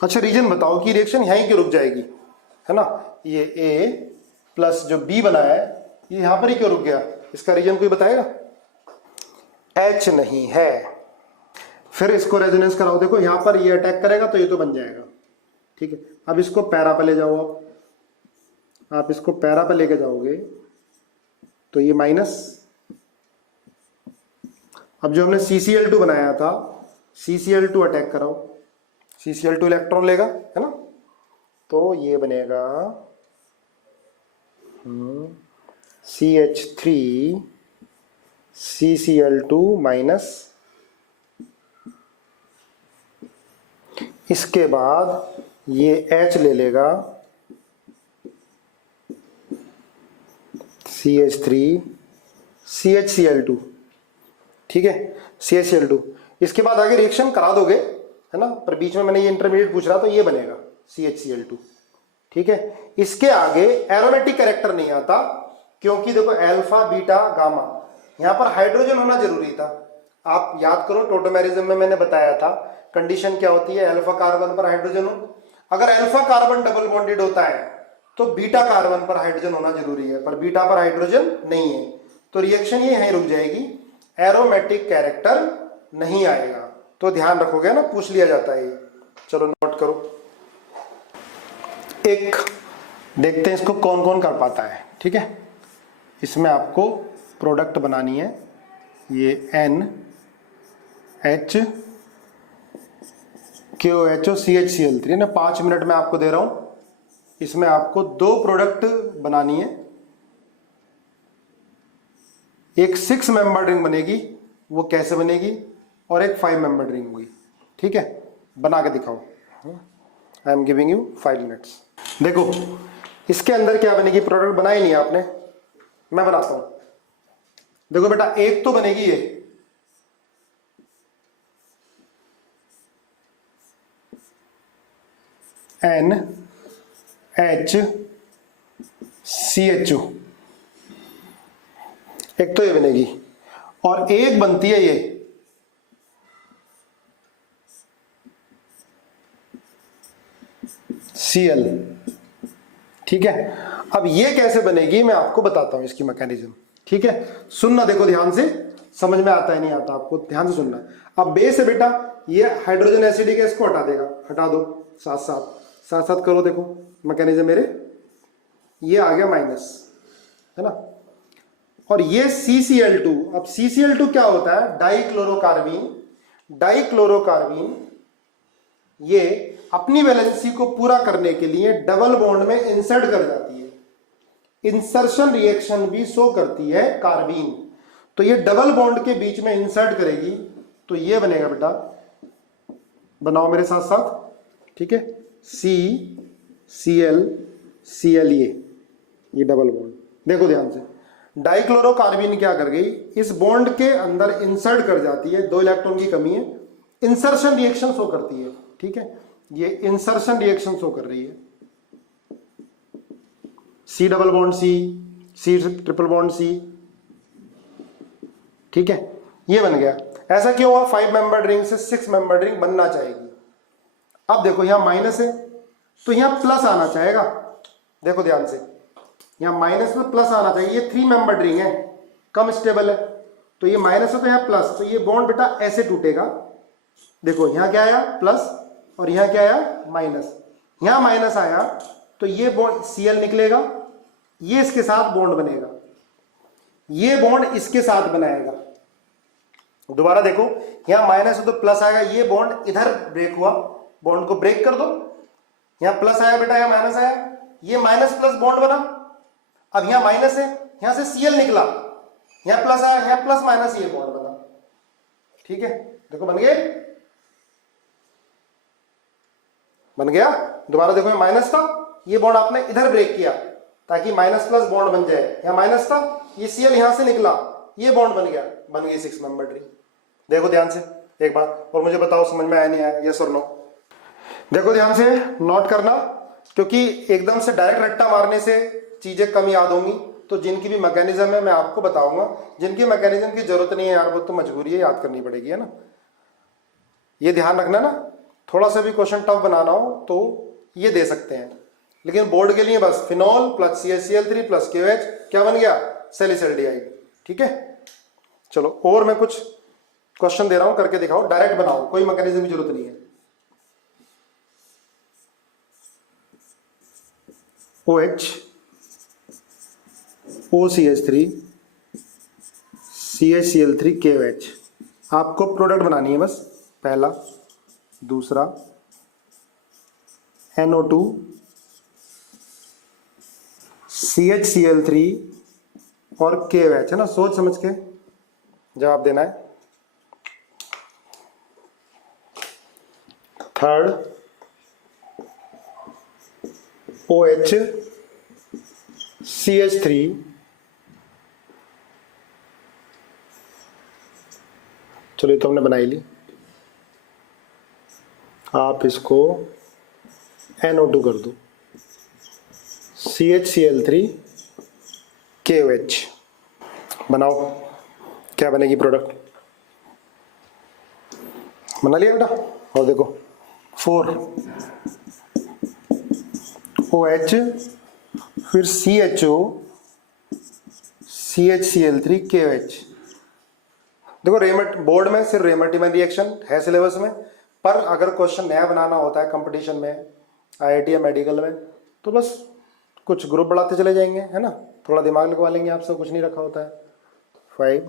अच्छा रीजन बताओ कि रिएक्शन यहीं क्यों रुक जाएगी, है ना? ये A प्लस जो B बनाया है, ये यहां पर ही क्यों रुक गया? इसका रीजन कोई बताएगा? H नहीं है। फिर इसको रेजोनेंस कराओ, देखो यहां पर ये अटैक करेगा तो ये तो बन जाएगा, ठीक है। अब इसको पैरा पे ले जाओ, आप इसको पैरा पे लेके जाओगे तो ये माइनस। अब जो हमने CCl2 बनाया था, CCl2 अटैक कराओ, CCl2 इलेक्ट्रॉन लेगा, है ना, तो ये बनेगा CH3 CCl2 माइनस, इसके बाद ये H ले लेगा, CH3 CHCl2, ठीक है, CHCl2। इसके बाद आगे रिएक्शन करा दोगे, है ना, पर बीच में मैंने ये इंटरमीडिएट पूछ रहा तो ये बनेगा CHCl2, ठीक है। इसके आगे एरोमेटिक कैरेक्टर नहीं आता, क्योंकि देखो अल्फा बीटा गामा, यहां पर हाइड्रोजन होना जरूरी था। आप याद करो टोटोमेरिज्म में मैंने बताया था कंडीशन क्या होती है, अल्फा कार्बन पर हाइड्रोजन हो। अगर अल्फा कार्बन डबल बॉन्डेड होता है तो बीटा कार्बन पर हाइड्रोजन होना जरूरी है, पर बीटा पर हाइड्रोजन नहीं है, तो रिएक्शन ये यहीं रुक जाएगी, एरोमेटिक कैरेक्टर नहीं आएगा। तो ध्यान रखोगे ना, पूछ लिया जाता है ये। चलो नोट करो। एक देखते हैं इसको कौन कौन कर पाता है, ठीक है। इसमें आपको प्रोडक्ट बनानी है, ये NHCOHO CHCl3 ना, 5 मिनट में आपको दे रहा हूं। इसमें आपको 2 प्रोडक्ट बनानी है, एक 6 मेंबर रिंग बनेगी, वो कैसे बनेगी, और एक 5 मेंबर रिंग होगी, ठीक है। बना के दिखाओ, I am giving you 5 minutes. देखो इसके अंदर क्या बनेगी, प्रोडक्ट बनाई नहीं आपने, मैं बनाता हूं। देखो बेटा, एक तो बनेगी ये NHCHO, एक तो ये बनेगी, और एक बनती है ये Cl, ठीक है। अब ये कैसे बनेगी मैं आपको बताता हूं, इसकी मैकेनिज्म, ठीक है। सुनना, देखो ध्यान से, समझ में आता है नहीं आता आपको, ध्यान से सुनना। अब बेस है बेटा, ये हाइड्रोजन एसिडिक है, इसको हटा देगा, हटा दो, साथ साथ करो। देखो मैकेनिज्म मेरे, ये आ गया माइनस, है ना, और ये CCl2। अब CCl2 क्या होता है, डाइक्लोरोकार्बीन। ये अपनी वैलेंसी को पूरा करने के लिए डबल बॉन्ड में इंसर्ट कर जाती है, इंसर्शन रिएक्शन भी शो करती है कार्बीन। तो ये डबल बॉन्ड के बीच में इंसर्ट करेगी, तो ये बनेगा बेटा, बनाओ मेरे साथ साथ, ठीक है, CCl ये डबल बॉन्ड। देखो ध्यान से, डाइक्लोरोकार्बीन क्या कर गई, इस बॉन्ड के अंदर इंसर्ट कर जाती है, 2 इलेक्ट्रॉन की कमी है, इंसर्शन रिएक्शन शो करती है, ठीक है। ये इंसर्शन रिएक्शन शो कर रही है, C double bond C triple bond C, ठीक है, ये बन गया। ऐसा क्यों हुआ, 5 मेंबर्ड रिंग से 6 मेंबर्ड रिंग बनना चाहेगी। अब देखो यहां माइनस है तो यहां प्लस आना चाहेगा, देखो ध्यान से, यहां माइनस में प्लस आना चाहिए। ये 3 मेंबर्ड रिंग है, कम स्टेबल है, तो ये माइनस है तो यहाँ प्लस, तो ये बॉन्ड बेटा ऐसे टूटेगा। देखो यहां क्या आया प्लस, और यहां क्या आया माइनस, यहां माइनस आया तो ये बॉन्ड Cl निकलेगा, ये इसके साथ बॉन्ड बनेगा, ये बॉन्ड इसके साथ बनाएगा। दोबारा देखो, यहां माइनस है तो प्लस आएगा, ये बॉन्ड इधर ब्रेक हुआ, बॉन्ड को ब्रेक कर दो, यहां प्लस आया बेटा, यहां माइनस आया, ये माइनस प्लस बॉन्ड बना। अब यहां माइनस है, यहां से Cl निकला, यहां प्लस आया, यहां प्लस माइनस, ये बॉन्ड बना, ठीक है। देखो बन गए, बन गया। दोबारा देखो, माइनस था, ये बॉन्ड आपने इधर ब्रेक किया ताकि माइनस प्लस बॉन्ड बन जाए, यहां माइनस था, ये Cl यहां से निकला, ये बॉन्ड बन गया, बन गई 6 मेंबर्ड रिंग। देखो ध्यान से एक बार, और मुझे बताओ समझ में आया नहीं आया, यस और नो। देखो ध्यान से नोट करना, क्योंकि एकदम से डायरेक्ट रट्टा मारने से चीजें कम याद होंगी, तो जिनकी भी मैकेनिज्म है मैं आपको बताऊंगा, जिनकी मैकेनिज्म की जरूरत नहीं है यार, वो तो मजबूरी है, याद करनी पड़ेगी, है ना। ये ध्यान रखना ना, थोड़ा सा भी क्वेश्चन टफ बनाना हो तो ये दे सकते हैं, लेकिन बोर्ड के लिए बस phenol plus CHCl3 plus KOH क्या बन गया, सैलिसल्डिहाइड, ठीक है। चलो और मैं कुछ क्वेश्चन दे रहा हूं, करके दिखाओ, डायरेक्ट बनाओ, कोई मैकेनिज्म की जरूरत नहीं है। OH OCH3 CHCl3 KOH, आपको प्रोडक्ट बनानी है बस, पहला, दूसरा, NO2 CHCl3 और KOH, है ना, सोच समझ के जवाब देना है। थर्ड OH CH3 चलिए तो हमने बनाई ली, आप इसको NO2 कर दो, CHCl3 KOH बनाओ, क्या बनेगी प्रोडक्ट? बना लिया बेटा। और देखो 4 OH फिर CHO CHCl3 KOH। देखो रेमट बोर्ड में सिर्फ रेमटिमन रिएक्शन है सिलेबस में, पर अगर क्वेश्चन नया बनाना होता है कंपटीशन में, IIT या मेडिकल में, तो बस कुछ ग्रुप बढ़ाते चले जाएंगे, है ना, थोड़ा दिमाग लगवा लेंगे आपसे, कुछ नहीं रखा होता है। 5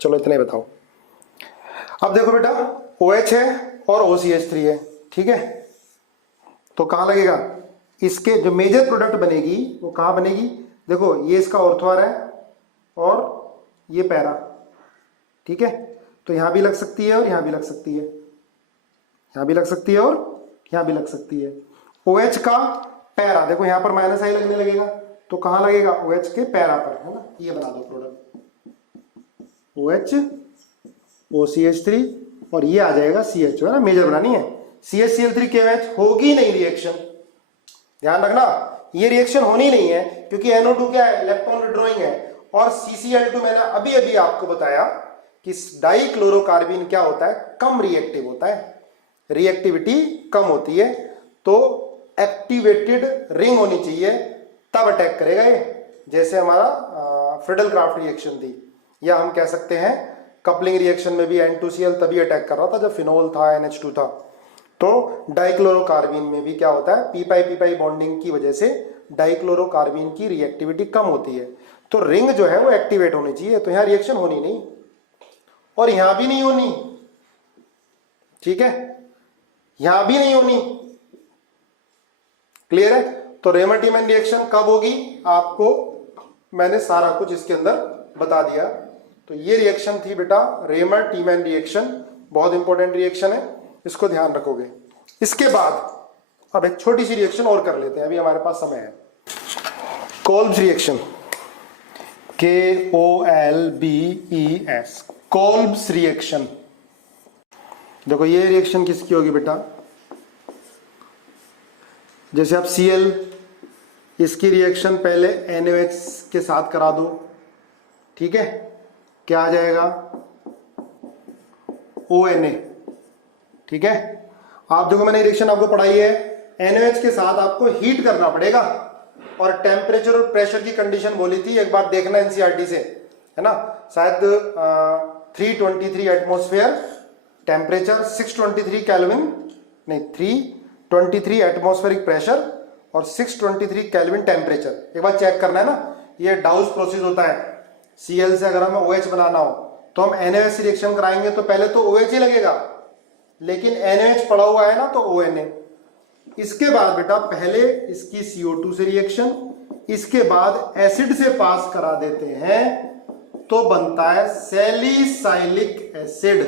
चलो इतना ही बताओ। अब देखो बेटा OH है और OCH3 है, ठीक है, तो कहाँ लगेगा? इसके जो मेजर प्रोडक्ट बनेगी वो कहाँ बनेगी? देखो ये इसका ऑर्थोआर है और ये पैरा, ठीक है, तो यहां भी लग सकती है और यहां भी लग सकती है, यहां भी लग सकती है और यहां भी लग सकती है। OH का पैरा देखो यहां पर -I लगने लगेगा, तो कहां लगेगा? OH के पैरा पर, है ना, ये बना दो प्रोडक्ट OH OCH3 और ये आ जाएगा CHO, है ना, मेजर बनानी है। CHCl3 KOH होगी नहीं रिएक्शन, ध्यान रखना, ये रिएक्शन होनी नहीं है, क्योंकि NO2 क्या है? इलेक्ट्रॉन विड्रॉइंग है, और CCl2 मैंने अभी अभी आपको बताया कि डाइक्लोरोकार्बन क्या होता है? कम रिएक्टिव होता है, रिएक्टिविटी कम होती है, तो एक्टिवेटेड रिंग होनी चाहिए तब अटैक करेगा ये, जैसे हमारा फ्रिडल क्राफ्ट रिएक्शन थी, या हम कह सकते हैं कपलिंग रिएक्शन में भी N2Cl तभी अटैक कर रहा था जब फिनोल था, NH2 था। तो डाइक्लोरोकार्बन में भी क्या होता है? पी पाई बॉन्डिंग की वजह से डाइक्लोरोकार्बन की रिएक्टिविटी कम होती है, तो रिंग जो है वो एक्टिवेट होनी चाहिए, तो यहां रिएक्शन होनी नहीं और यहां भी नहीं होनी, ठीक है, यहां भी नहीं होनी, क्लियर है? तो रेमटिमन रिएक्शन कब होगी आपको मैंने सारा कुछ इसके अंदर बता दिया। तो ये रिएक्शन थी बेटा रेमटिमन रिएक्शन, बहुत इंपॉर्टेंट रिएक्शन है, इसको ध्यान रखोगे। इसके बाद अब एक छोटी सी रिएक्शन और कर लेते हैं, अभी हमारे पास समय है। Kolbe's reaction, KOLBES, Kolbe's reaction. देखो ये रिएक्शन किसकी होगी बेटा? जैसे आप Cl, इसकी रिएक्शन पहले NaOH के साथ करा दो, ठीक है, क्या आ जाएगा? ONA, ठीक है। आप देखो मैंने रिएक्शन आपको पढ़ाई है, NaOH के साथ आपको हीट करना पड़ेगा, और टेम्परेचर और प्रेशर की कंडीशन बोली थी, एक बार देखना NCERT से, है ना, शायद 323 एटमॉस्फेयर टेम्परेचर, 623 केल्विन, नहीं 323 एटमॉस्फेरिक प्रेशर और 623 केल्विन टेम्परेचर, एक बार चेक करना है ना। ये डाउस प्रोसेस होता है, Cl से अगर हमें OH बनाना हो तो हम NaOH से रिएक्शन कराएंगे तो पहले तो OH ही लगेगा, लेकिन NaOH पड़ा हुआ है ना तो ONA। इसके बाद बेटा पहले इसकी CO2 से रिएक्शन, इसके बाद एसिड से पास करा देते हैं तो बनता है सैलिसाइलिक एसिड।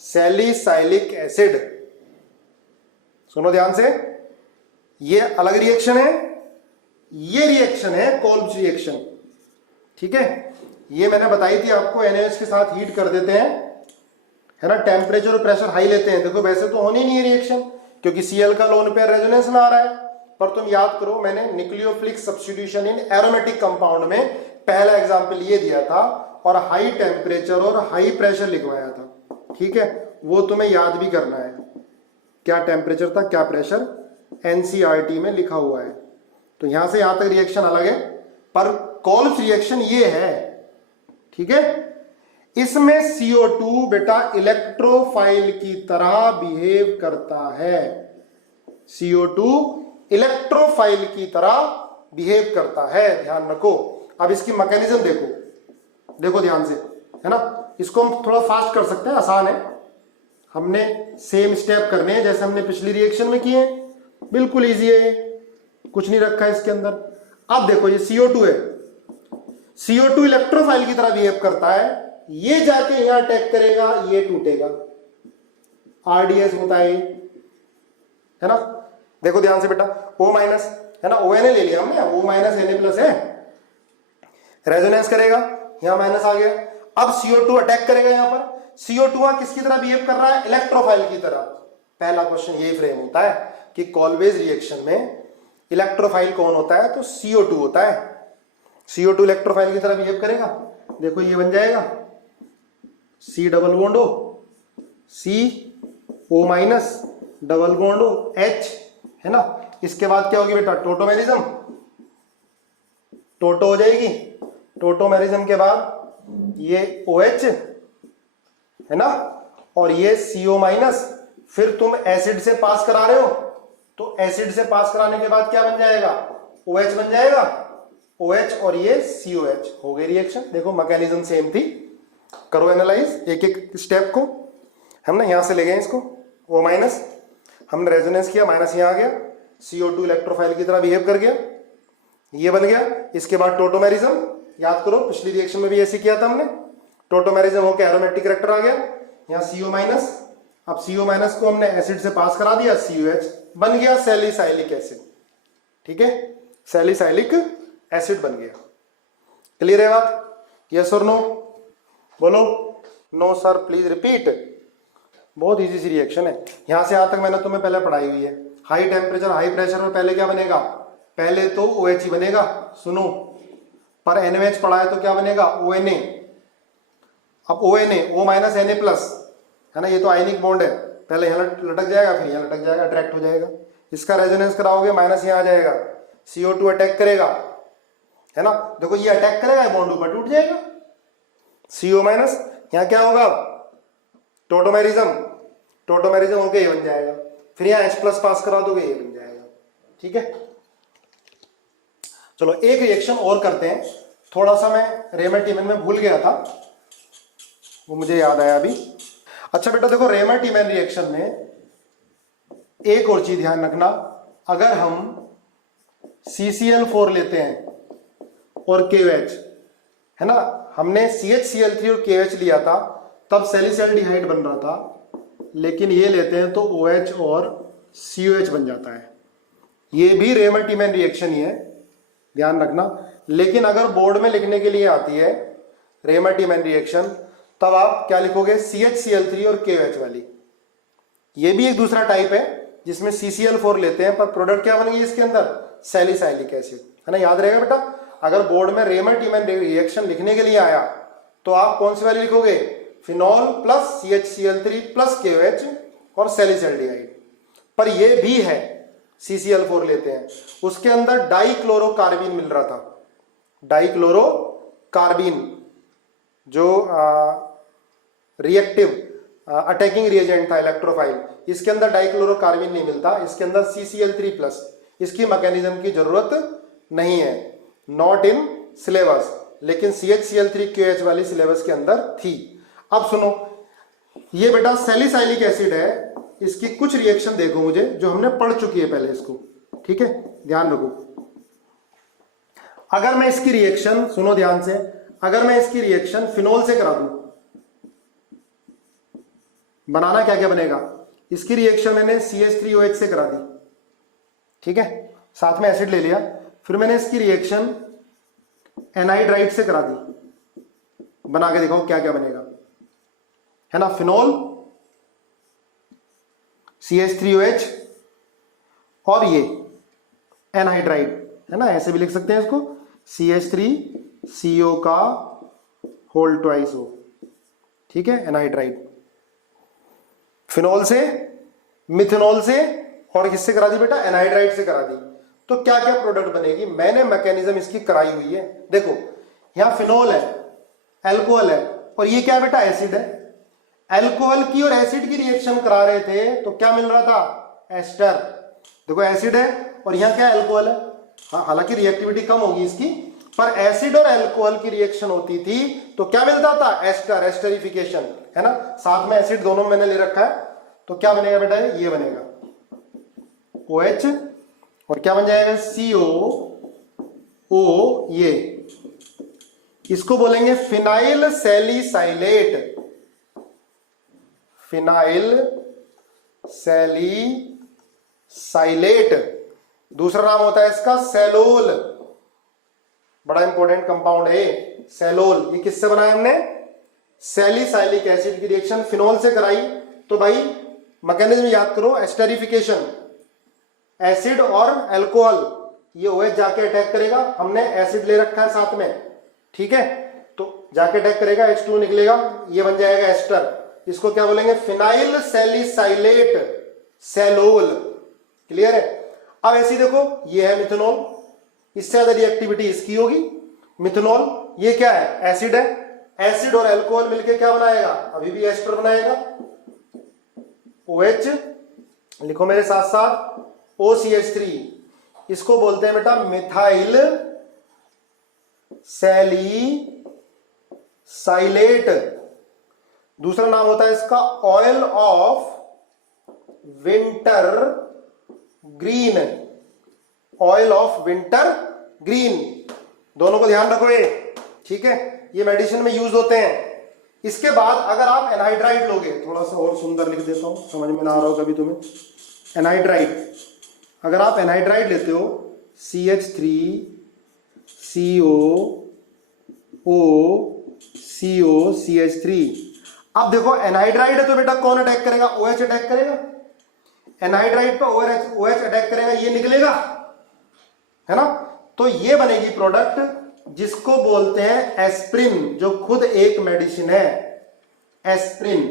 सैलिसाइलिक एसिड, सुनो ध्यान से, ये अलग रिएक्शन है, ये रिएक्शन है कोल्ब्स रिएक्शन, ठीक है। ये मैंने बताई थी आपको, NaOH के साथ हीट कर देते हैं, है ना, टेम्परेचर और प्रेशर हाई लेते हैं। देखो वैसे तो होनी नहीं है रिएक्शन, क्योंकि Cl का लोन पेयर रेजोनेंस में आ रहा है, पर तुम याद करो मैंने न्यूक्लियोफिलिक सब्स्टिट्यूशन इन एरोमेटिक कंपाउंड में पहला एग्जांपल ये दिया था, और हाई टेम्परेचर और हाई प्रेशर लिखवाया था, ठीक है, वो तुम्हें याद भी करना है, क्या टेम्परेचर था क्या प्रेशर, NCERT में लिखा हुआ है। तो यहां से यहां तक रिएक्शन अलग है, पर कोल्ब्स रिएक्शन ये है, ठीक है। इसमें CO2 बेटा इलेक्ट्रोफाइल की तरह बिहेव करता है, CO2 इलेक्ट्रोफाइल की तरह बिहेव करता है, ध्यान रखो। अब इसकी मैकेनिज्म देखो, देखो ध्यान से, है ना, इसको हम थोड़ा फास्ट कर सकते हैं, आसान है, हमने सेम स्टेप करने हैं जैसे हमने पिछली रिएक्शन में किए, बिल्कुल इजी है, कुछ नहीं रखा है इसके अंदर। अब देखो ये CO2 है, CO2 इलेक्ट्रोफाइल की तरह बिहेव करता है, ये जाके यहां अटैक करेगा, ये टूटेगा, RDS होता है ना, देखो ध्यान से बेटा, O माइनस है ना, ONA ले लिया हमने, O माइनस Na प्लस है, रेजोनेंस करेगा, यहां माइनस आ गया। अब CO2 अटैक करेगा यहां पर। CO2 किसकी तरह बिहेव कर रहा है? इलेक्ट्रोफाइल की तरह। पहला क्वेश्चन यही फ्रेम होता है कि कॉलवेज रिएक्शन में इलेक्ट्रोफाइल कौन होता है? तो CO2 होता है। CO2 इलेक्ट्रोफाइल की तरह बिहेव करेगा। देखो ये बन जाएगा C double bond O, CO minus double bond O H, है ना। इसके बाद क्या होगी बेटा? टोटोमेरिज्म, टोटो हो जाएगी। टोटोमेरिज्म के बाद ये OH है ना, और ये CO माइनस। फिर तुम एसिड से पास करा रहे हो, तो एसिड से पास कराने के बाद क्या बन जाएगा? OH बन जाएगा, OH और ये COH। हो गई रिएक्शन। देखो मैकेनिज्म सेम थी। करो एनालाइज एक एक स्टेप को। हमने यहां से ले गए इसको, O माइनस, हमने रेजोनेंस किया, माइनस यहां आ गया, CO2 इलेक्ट्रोफाइल की तरह बिहेव कर गया, ये बन गया। इसके बाद टोटोमेरिज्म, याद करो पिछली रिएक्शन में भी ऐसे किया था हमने। टोटोमेरिज्म होकर एरोमेटिक कैरेक्टर आ गया, यहाँ CO माइनस। अब CO माइनस को हमने एसिड से पास करा दिया, COH बन गया सैलिसाइलिक एसिड। ठीक है, सैलिसाइलिक एसिड बन गया। क्लियर है बात? यस और नो? बोलो। No sir please repeat. बहुत इजी सी रिएक्शन है। यहां से यहां तक मैंने तुम्हें पहले पढ़ाई हुई है। हाई टेम्परेचर हाई प्रेशर में पहले क्या बनेगा? पहले तो OH ही बनेगा। सुनो, पर NaOH पढ़ा है तो क्या बनेगा? ONA। अब ONA, O minus Na plus, है ना, ये तो आयनिक बॉन्ड है। पहले यहाँ लटक जाएगा, फिर यहाँ लटक जाएगा, अट्रैक्ट हो जाएगा। इसका रेजोनेंस कराओगे, माइनस यहाँ आ जाएगा, CO2 अटैक करेगा, है ना। देखो ये अटैक करेगा, बॉन्ड ऊपर टूट जाएगा, CO माइनस। यहाँ क्या होगा? टोटोमेरिज्म, टोटोमेरिज्म होके ये बन जाएगा। फिर यहाँ H प्लस पास करा दोगे, ये बन जाएगा। ठीक है, चलो एक रिएक्शन और करते हैं। थोड़ा सा मैं रेमर-टीमन में भूल गया था, वो मुझे याद आया अभी। अच्छा बेटा देखो, रेमर-टीमन रिएक्शन में एक और चीज ध्यान रखना। अगर हम CCl4 लेते हैं और KOH, है ना, हमने CHCl3 और KOH लिया था तब सैलिसल्डिहाइड बन रहा था, लेकिन ये लेते हैं तो OH और COH बन जाता है। ये भी रेमर-टीमन रिएक्शन ही है, ध्यान रखना। लेकिन अगर बोर्ड में लिखने के लिए आती है रेमर-टीमन रिएक्शन, तब आप क्या लिखोगे? CHCl3 और KOH वाली। ये भी एक दूसरा टाइप है जिसमें CCl4 लेते हैं, पर प्रोडक्ट क्या बनेगी इसके अंदर? सैलिसाइलिक एसिड, है ना। याद रहेगा बेटा, अगर बोर्ड में रेमर-टीमन रिएक्शन लिखने के लिए आया तो आप कौन सी वाली लिखोगे? Phenol plus CHCl3 plus KOH और सैलिसल्डिहाइड। पर ये भी है, CCl4 लेते हैं, उसके अंदर डाइक्लोरोकार्बिन मिल रहा था। डाइक्लोरोकार्बिन जो रिएक्टिव अटैकिंग रिएजेंट था, इलेक्ट्रोफाइल, इसके अंदर डाइक्लोरोकार्बिन नहीं मिलता, इसके अंदर CCl3 प्लस। इसकी मैकेनिज्म की जरूरत नहीं है, नॉट इन सिलेबस, लेकिन CHCl3 KOH वाली सिलेबस के अंदर थी। अब सुनो, ये बेटा सैलिसाइलिक एसिड है, इसकी कुछ रिएक्शन देखो मुझे जो हमने पढ़ चुकी है पहले इसको। ठीक है, ध्यान रखो। अगर मैं इसकी रिएक्शन, सुनो ध्यान से, अगर मैं इसकी रिएक्शन फिनोल से करा दूं, बनाना क्या क्या बनेगा? इसकी रिएक्शन मैंने CH3OH से करा दी, ठीक है, साथ में एसिड ले लिया। फिर मैंने इसकी रिएक्शन एनहाइड्राइड से करा दी, बना के देखो क्या क्या बनेगा, है ना। फिनोल, CH3OH और ये एनहाइड्राइड, है ना, ऐसे भी लिख सकते हैं इसको, CH3CO का होल ट्वाइस O, ठीक है, एनहाइड्राइड। फिनोल से, मिथेनॉल से और किससे करा दी बेटा? एनहाइड्राइड से करा दी। तो क्या क्या प्रोडक्ट बनेगी? मैंने मैकेनिज्म इसकी कराई हुई है। देखो यहां फिनोल है, एल्कोहल है, और ये क्या बेटा? एसिड है। एल्कोहल की और एसिड की रिएक्शन करा रहे थे तो क्या मिल रहा था? एस्टर। देखो एसिड है और यहां क्या? एल्कोहल है। हाँ, हालांकि रिएक्टिविटी कम होगी इसकी, पर एसिड और एल्कोहल की रिएक्शन होती थी तो क्या मिलता था? एस्टर, एस्टरिफिकेशन, है ना। साथ में एसिड दोनों मैंने ले रखा है, तो क्या बनेगा बेटा? ये बनेगा OH, और क्या बन जाएगा? COO। ये इसको बोलेंगे फिनाइल सैलिसाइलेट, फिनाइल सैलिसाइलेट, साइलेट। दूसरा नाम होता है इसका सेलोल, बड़ा इंपॉर्टेंट कंपाउंड है सेलोल। ये किससे बनाया हमने? सैलिसाइलिक एसिड की रिएक्शन फिनॉल से कराई। तो भाई मैकेनिज्म याद करो, एस्टरिफिकेशन, एसिड और अल्कोहल, ये OH जाके अटैक करेगा। हमने एसिड ले रखा है साथ में, ठीक है, तो जाके अटैक करेगा, H2 निकलेगा, ये बन जाएगा एस्टर। इसको क्या बोलेंगे? Phenyl salicylate salol. क्लियर है? अब ऐसी देखो, ये है मिथेनॉल, इससे ज्यादा रिएक्टिविटी इसकी होगी। मिथेनॉल ये क्या है? एसिड है। एसिड और अल्कोहल मिलके क्या बनाएगा? अभी भी एस्टर बनाएगा, OH। लिखो मेरे साथ साथ, OCH3। इसको बोलते हैं बेटा मिथाइल सैलिसाइलेट। दूसरा नाम होता है इसका oil of winter green, oil of winter green. दोनों को ध्यान रखो ये, ठीक है, ये मेडिसिन में यूज होते हैं। इसके बाद अगर आप एनहाइड्राइड लोगे, थोड़ा सा और सुंदर लिख देता हूं, समझ में ना आ रहा हो कभी तुम्हें। एनहाइड्राइड, अगर आप एनहाइड्राइड लेते हो, CH3COOCO CH3। अब देखो एनहाइड्राइड है तो बेटा कौन अटैक करेगा? OH अटैक करेगा। एनहाइड्राइड पर OH अटैक करेगा, ये निकलेगा, है ना। तो ये बनेगी प्रोडक्ट जिसको बोलते हैं एस्प्रिन, जो खुद एक मेडिसिन है, एस्प्रिन।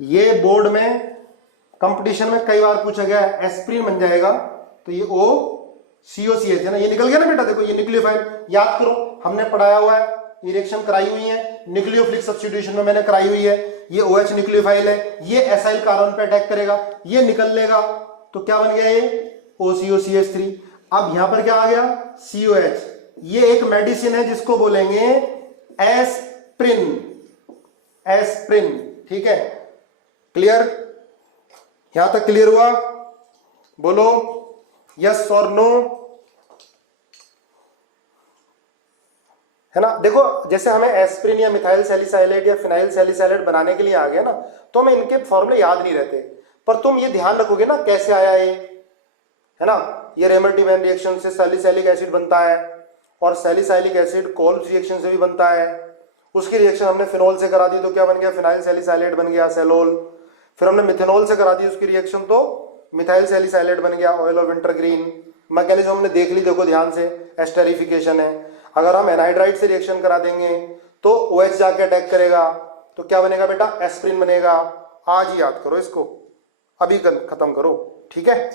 ये बोर्ड में कंपटीशन में कई बार पूछा गया है, एस्प्रिन बन जाएगा। तो ये OCOCH है ना, ये निकल गया ना बेटा, देखो ये न्यूक्लियोफाइल। याद करो, हमने पढ़ाया हुआ है, ये रिएक्शन कराई हुई है, न्यूक्लियोफिलिक सब्स्टिट्यूशन में मैंने कराई हुई है। ये OH न्यूक्लियोफाइल है, ये एसाइल कार्बन पे अटैक करेगा, ये निकल लेगा, तो क्या बन गया? ये OCOCH3। अब यहां पर क्या आ गया? COH। ये एक मेडिसिन है जिसको बोलेंगे एस्प्रिन, एस्प्रिन, ठीक है। क्लियर? यहां तक क्लियर हुआ? बोलो यस और नो, है ना। देखो जैसे हमें एस्प्रिन या मिथाइल सैलिसाइलेट या फिनाइल सैलिसाइलेट बनाने के लिए आ गया ना, तो हमें इनके फॉर्मूले याद नहीं रहते, पर तुम ये ध्यान रखोगे ना कैसे आया ये, है ना। ये रेमर डिवाइन रिएक्शन से सैलिसाइलिक एसिड बनता है, और सैलिसाइलिक एसिड कोल्ब्स रिएक्शन से भी बनता है। उसकी रिएक्शन हमने फिनॉल से करा दी तो क्या बन गया? फिनाइल सैलिसाइलेट बन गया, सेलोल। फिर हमने मिथेनॉल से करा दी उसकी रिएक्शन, तो मिथाइल सैलिसाइलेट बन गया, oil of winter green. Mechanism हमने देख ली, देखो ध्यान से, एस्टरिफिकेशन है। अगर हम एनहाइड्राइड से रिएक्शन करा देंगे तो OH जाके अटैक करेगा, तो क्या बनेगा बेटा? एस्प्रिन बनेगा। आज ही याद करो इसको, अभी खत्म करो, ठीक है।